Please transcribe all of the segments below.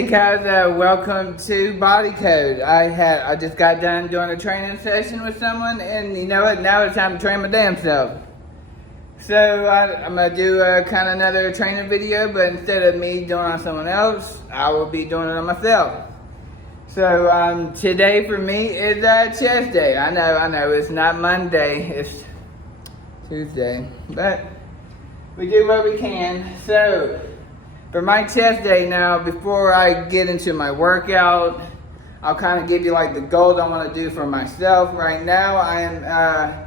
Hey guys, welcome to Body Code. I just got done doing a training session with someone, and you know what? Now it's time to train my damn self. So I'm gonna do kind of another training video, but instead of me doing it on someone else, I will be doing it on myself. So today for me is chest day. I know it's not Monday, it's Tuesday, but we do what we can. So for my chest day now, before I get into my workout, I'll kind of give you like the goals I want to do for myself. Right now, I am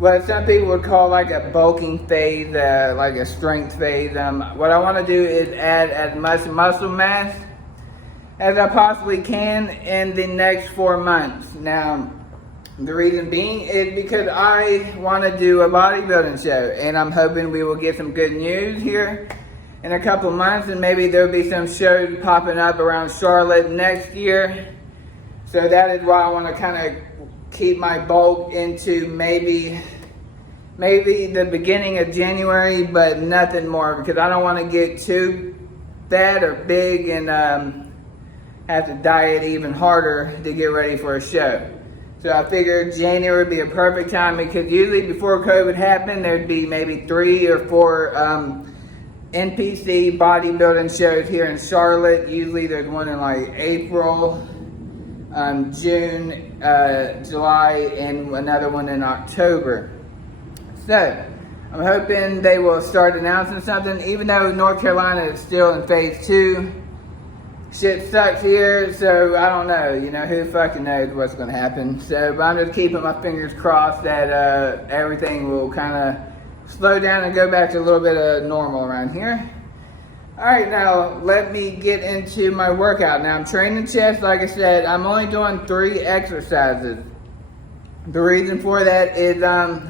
what some people would call like a bulking phase, like a strength phase. What I want to do is add as much muscle mass as I possibly can in the next 4 months. Now, the reason being is because I want to do a bodybuilding show, and I'm hoping we will get some good news here in a couple months, and maybe there'll be some shows popping up around Charlotte next year. So that is why I want to kind of keep my bulk into maybe the beginning of January, but nothing more, because I don't want to get too fat or big and have to diet even harder to get ready for a show. So I figured January would be a perfect time, because usually before COVID happened, there'd be maybe 3 or 4 NPC bodybuilding shows here in Charlotte. Usually there's one in like April, June, July, and another one in October. So I'm hoping they will start announcing something, even though North Carolina is still in phase 2. Shit sucks here, so I don't know, who fucking knows what's gonna happen. So, but I'm just keeping my fingers crossed that everything will kind of slow down and go back to a little bit of normal around here. Alright, now let me get into my workout. Now I'm training chest, like I said. I'm only doing 3 exercises. The reason for that is, like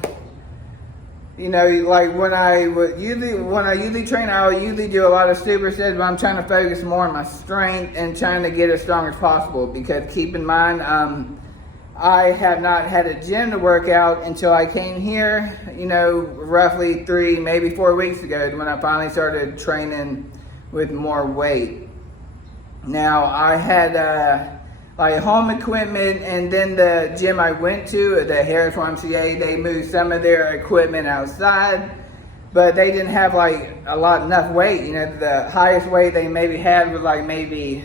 when I usually train, I would usually do a lot of supersets, but I'm trying to focus more on my strength and trying to get as strong as possible, because keep in mind, I have not had a gym to work out until I came here, roughly 3, maybe 4 weeks ago, when I finally started training with more weight. Now, I had like home equipment, and then the gym I went to, the Harris YMCA, they moved some of their equipment outside, but they didn't have like enough weight. The highest weight they maybe had was like maybe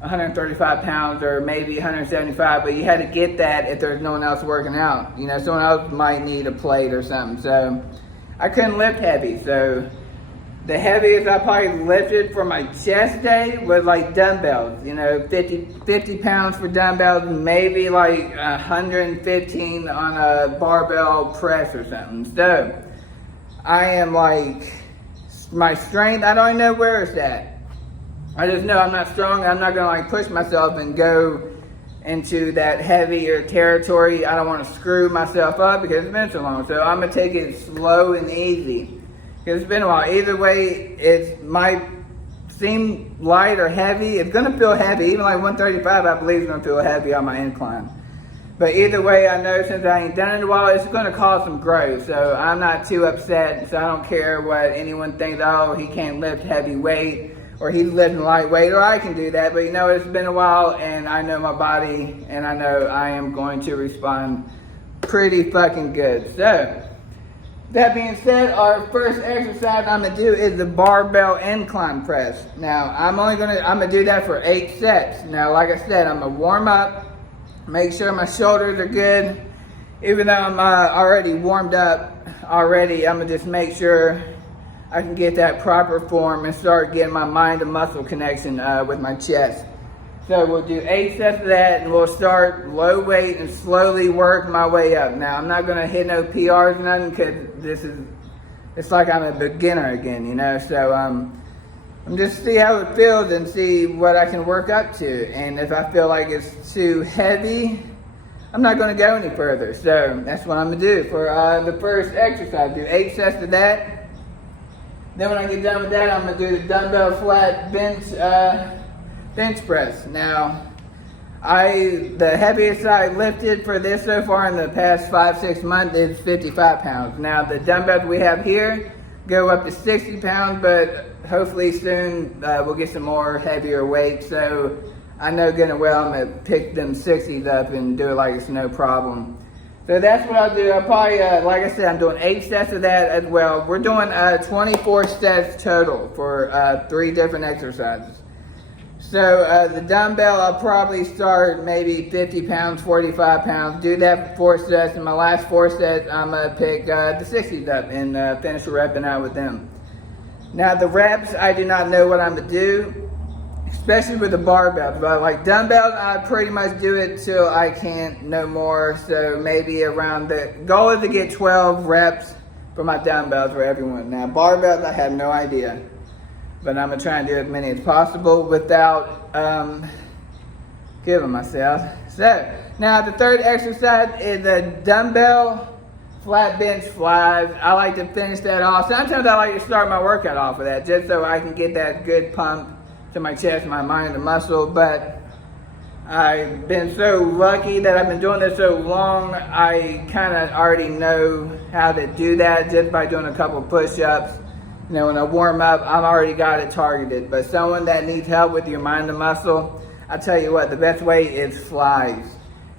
135 pounds or maybe 175, but you had to get that if there's no one else working out. Someone else might need a plate or something. So I couldn't lift heavy. So the heaviest I probably lifted for my chest day was like dumbbells. 50 pounds for dumbbells, maybe like 115 on a barbell press or something. So I am like, my strength, I don't know where it's at. I just know I'm not strong. I'm not gonna like push myself and go into that heavier territory. I don't want to screw myself up because it's been so long. So I'm gonna take it slow and easy, because it's been a while. Either way, it might seem light or heavy. It's gonna feel heavy. Even like 135, I believe, is gonna feel heavy on my incline. But either way, I know since I ain't done it in a while, it's gonna cause some growth. So I'm not too upset. So I don't care what anyone thinks. Oh, he can't lift heavy weight, or he's lifting lightweight, or I can do that. But it's been a while, and I know my body, and I know I am going to respond pretty fucking good. So that being said, our first exercise I'm gonna do is the barbell incline press. Now I'm gonna do that for 8 sets. Now, like I said, I'm gonna warm up, make sure my shoulders are good. Even though I'm already warmed up I'm gonna just make sure I can get that proper form and start getting my mind to muscle connection with my chest. So we'll do 8 sets of that, and we'll start low weight and slowly work my way up. Now I'm not gonna hit no PRs or nothing, because it's like I'm a beginner again, So I'm just see how it feels and see what I can work up to. And if I feel like it's too heavy, I'm not gonna go any further. So that's what I'm gonna do for the first exercise. Do 8 sets of that. Then when I get done with that, I'm gonna do the dumbbell flat bench press. Now, the heaviest I lifted for this so far in the past 5-6 months is 55 pounds. Now, the dumbbells we have here, go up to 60 pounds, but hopefully soon we'll get some more heavier weights. So I know good and well I'm gonna pick them 60s up and do it like it's no problem. So that's what I'll do. I'll probably, like I said, I'm doing 8 sets of that as well. We're doing 24 sets total for 3 different exercises. So the dumbbell, I'll probably start maybe 50 pounds, 45 pounds. Do that for 4 sets. In my last 4 sets, I'm going to pick the 60s up and finish repping out with them. Now the reps, I do not know what I'm going to do, especially with the barbells. But like dumbbells, I pretty much do it till I can't no more. So maybe around the goal is to get 12 reps for my dumbbells for everyone. Now barbells, I have no idea. But I'm going to try and do as many as possible without killing myself. So, now the third exercise is the dumbbell flat bench flies. I like to finish that off. Sometimes I like to start my workout off of that just so I can get that good pump to my chest, my mind, and muscle. But I've been so lucky that I've been doing this so long, I kind of already know how to do that just by doing a couple push-ups. You know, when I warm up, I've already got it targeted. But someone that needs help with your mind and muscle, I tell you what, the best way is flies.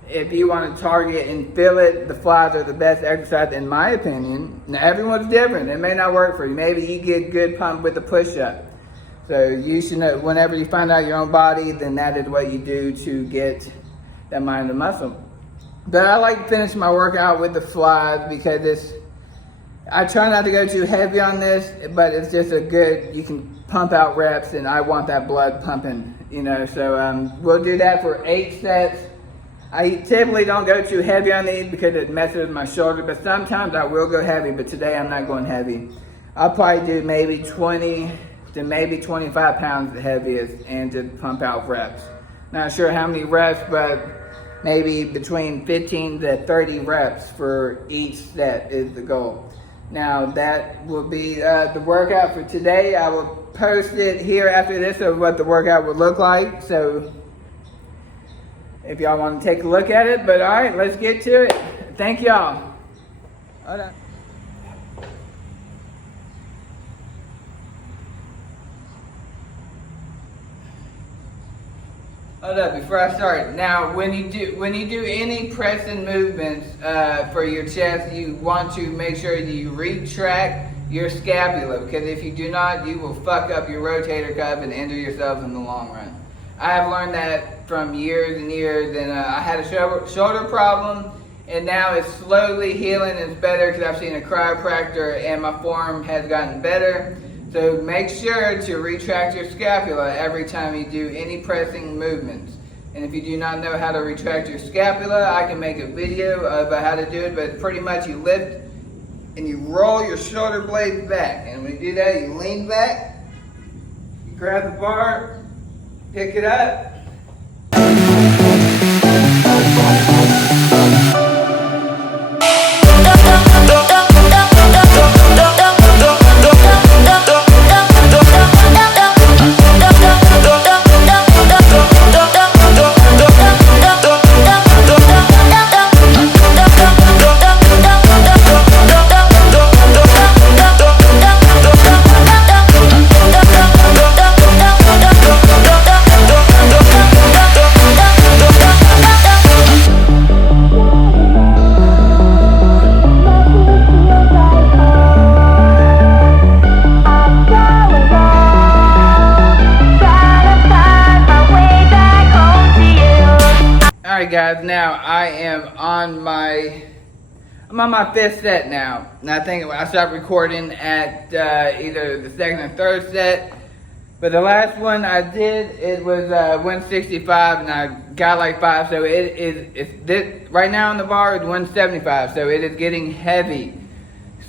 If you want to target and feel it, the flies are the best exercise in my opinion. Now everyone's different. It may not work for you. Maybe you get good pump with the push-up. So you should know, whenever you find out your own body, then that is what you do to get that mind and muscle. But I like to finish my workout with the flies because I try not to go too heavy on this, but it's just a good, you can pump out reps, and I want that blood pumping, you know. So we'll do that for 8 sets. I typically don't go too heavy on these because it messes with my shoulder, but sometimes I will go heavy, but today I'm not going heavy. I'll probably do maybe 20 to maybe 25 pounds the heaviest and just pump out reps. Not sure how many reps, but maybe between 15 to 30 reps for each set is the goal. Now that will be the workout for today. I will post it here after this of what the workout would look like. So if y'all want to take a look at it. But all right, let's get to it. Thank y'all. Hold on. Hold up, before I start. Now, when you do any pressing movements for your chest, you want to make sure you retract your scapula, because if you do not, you will fuck up your rotator cuff and injure yourself in the long run. I have learned that from years and years, and I had a shoulder problem, and now it's slowly healing. It's better because I've seen a chiropractor, and my form has gotten better. So make sure to retract your scapula every time you do any pressing movements. And if you do not know how to retract your scapula, I can make a video about how to do it, but pretty much you lift and you roll your shoulder blades back. And when you do that, you lean back, you grab the bar, pick it up. Alright guys, now I am on my 5th set now. And I think I stopped recording at either the 2nd or 3rd set. But the last one I did, it was 165 and I got like 5. So it's right now on the bar is 175. So it is getting heavy.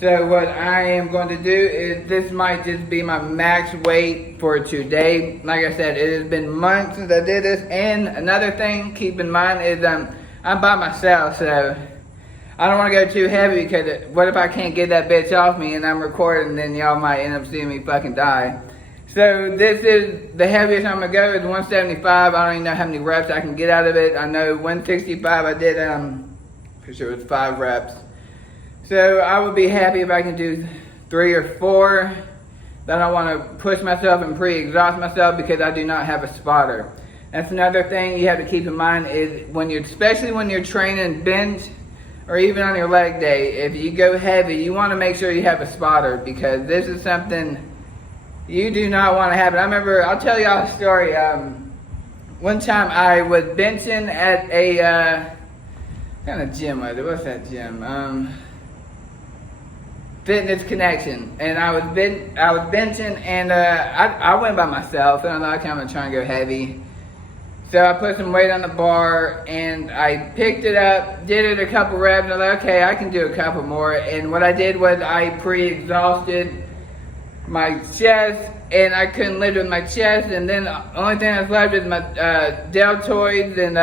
So what I am going to do is, this might just be my max weight for today. Like I said, it has been months since I did this. And another thing, keep in mind, is I'm by myself, so I don't want to go too heavy, because what if I can't get that bitch off me and I'm recording, then y'all might end up seeing me fucking die. So this is the heaviest I'm going to go is 175. I don't even know how many reps I can get out of it. I know 165 I did, for sure it was 5 reps. So I would be happy if I can do 3 or 4. Then I want to push myself and pre-exhaust myself because I do not have a spotter. That's another thing you have to keep in mind is especially when you're training bench or even on your leg day, if you go heavy, you want to make sure you have a spotter because this is something you do not want to happen. I remember, I'll tell y'all a story. One time I was benching at a, kind of gym was it? What's that gym? Fitness Connection. And I was benching and I went by myself. And I kind of trying to go heavy. So I put some weight on the bar and I picked it up, did it a couple reps, and I was like, okay, I can do a couple more. And what I did was I pre-exhausted my chest and I couldn't lift with my chest, and then the only thing that's left is my deltoids and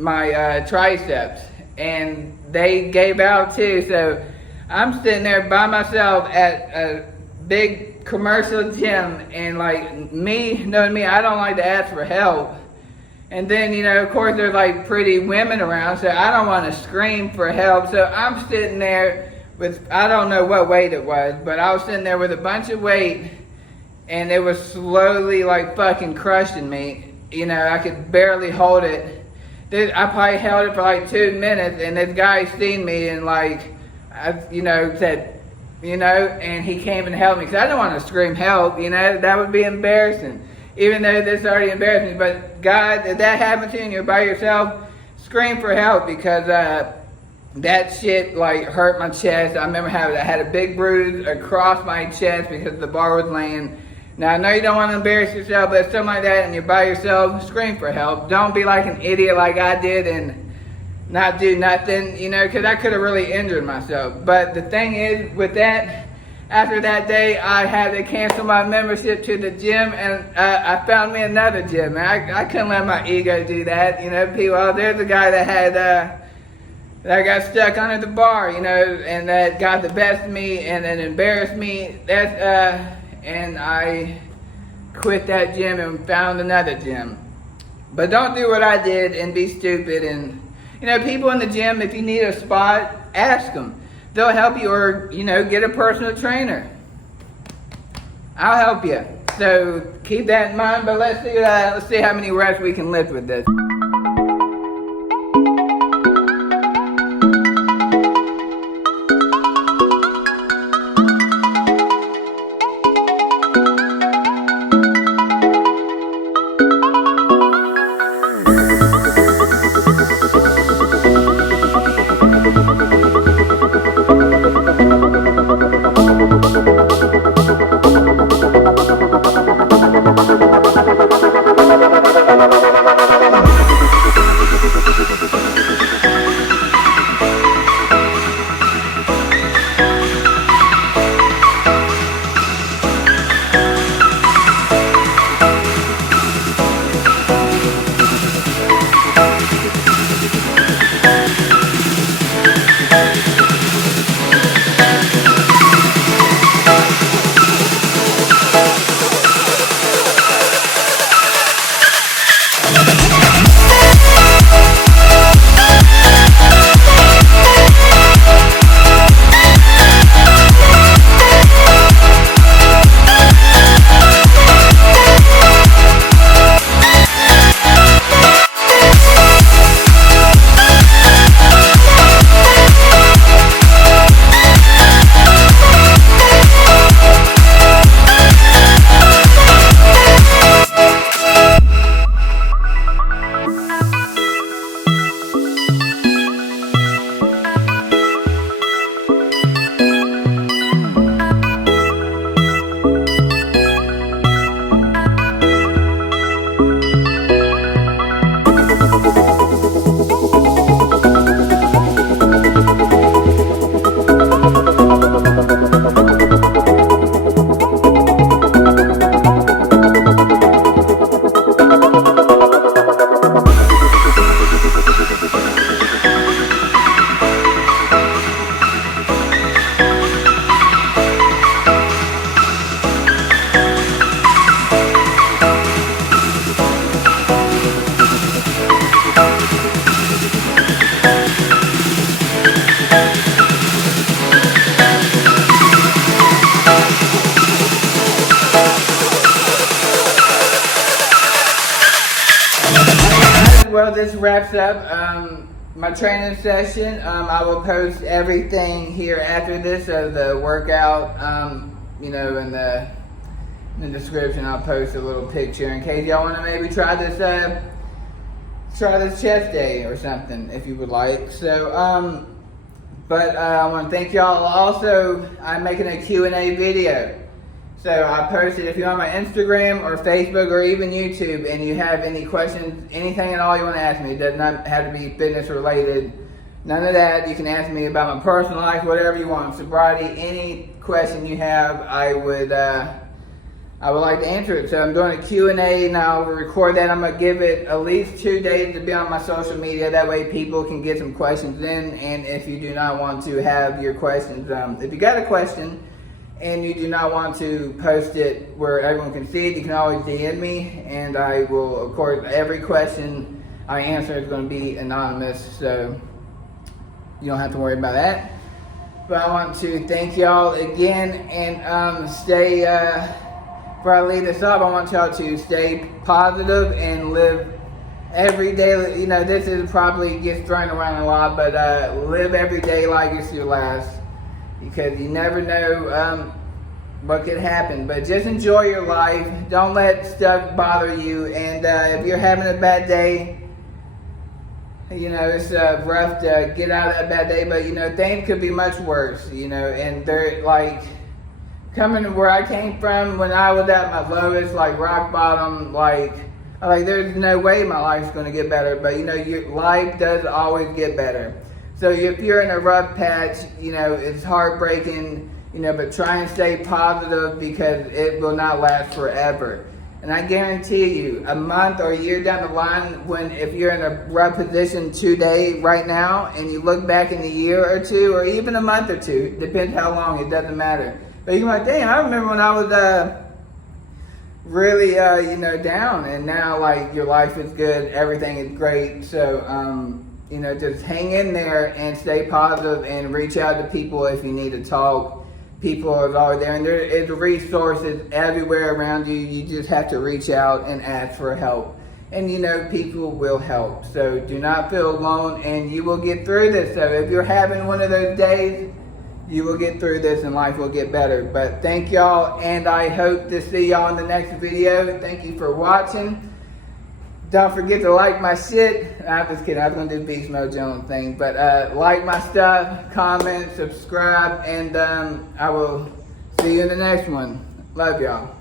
my triceps. And they gave out too, so I'm sitting there by myself at a big commercial gym, and like knowing me, I don't like to ask for help. And then, of course, there's like pretty women around, so I don't want to scream for help. So I'm sitting there with, I don't know what weight it was, but I was sitting there with a bunch of weight, and it was slowly like fucking crushing me. I could barely hold it. I probably held it for like 2 minutes, and this guy seen me and like, said, and he came and helped me. Because I don't want to scream help, that would be embarrassing. Even though this already embarrassed me. But God, if that happened to you and you're by yourself, scream for help because that shit like hurt my chest. I remember I had a big bruise across my chest because the bar was laying. Now I know you don't want to embarrass yourself, but if something like that and you're by yourself, scream for help. Don't be like an idiot like I did and not do nothing, because I could have really injured myself. But the thing is, with that, after that day, I had to cancel my membership to the gym, and I found me another gym. And I couldn't let my ego do that. People, there's a guy that had that got stuck under the bar, and that got the best of me and then embarrassed me. And I quit that gym and found another gym. But don't do what I did and be stupid. And people in the gym, if you need a spot, ask them. They'll help you, or get a personal trainer. I'll help you. So keep that in mind. But let's see how many reps we can lift with this. this wraps up my training session. I will post everything here after this of the workout. You know, in the description, I'll post a little picture in case y'all want to maybe try this chest day or something if you would like. So, but I want to thank y'all. Also, I'm making a Q&A video. So I posted, if you're on my Instagram or Facebook or even YouTube and you have any questions, anything at all you want to ask me, it does not have to be fitness related, none of that. You can ask me about my personal life, whatever you want, sobriety, any question you have, I would like to answer it. So I'm doing a Q&A and I'll record that. I'm going to give it at least 2 days to be on my social media. That way people can get some questions in. And if you do not want to have your questions, if you got a question and you do not want to post it where everyone can see it, you can always DM me. And I will, of course, every question I answer is going to be anonymous. So you don't have to worry about that. But I want to thank y'all again and stay... Before I leave this up, I want y'all to stay positive and live every day. You know, this is probably gets thrown around a lot, but live every day like it's your last, because you never know what could happen. But just enjoy your life. Don't let stuff bother you. And if you're having a bad day, you know, it's rough to get out of that bad day, but you know, things could be much worse, you know, and they're like, coming to where I came from when I was at my lowest, like rock bottom, like there's no way my life's going to get better. But you know, your life does always get better. So if you're in a rough patch, you know, it's heartbreaking, you know, but try and stay positive because it will not last forever. And I guarantee you, a month or a year down the line, if you're in a rough position today, right now, and you look back in a year or two, or even a month or two, depends how long, it doesn't matter. But you're like, damn, I remember when I was really, you know, down, and now, like, your life is good, everything is great. So, you know, just hang in there and stay positive and reach out to people if you need to talk. People are always there, and there is resources everywhere around you. You just have to reach out and ask for help. And, you know, people will help. So do not feel alone, and you will get through this. So if you're having one of those days, you will get through this and life will get better. But thank y'all, and I hope to see y'all in the next video. Thank you for watching. Don't forget to like my shit. I'm just kidding, I was gonna do Beast Mojo thing. But like my stuff, comment, subscribe, and I will see you in the next one. Love y'all.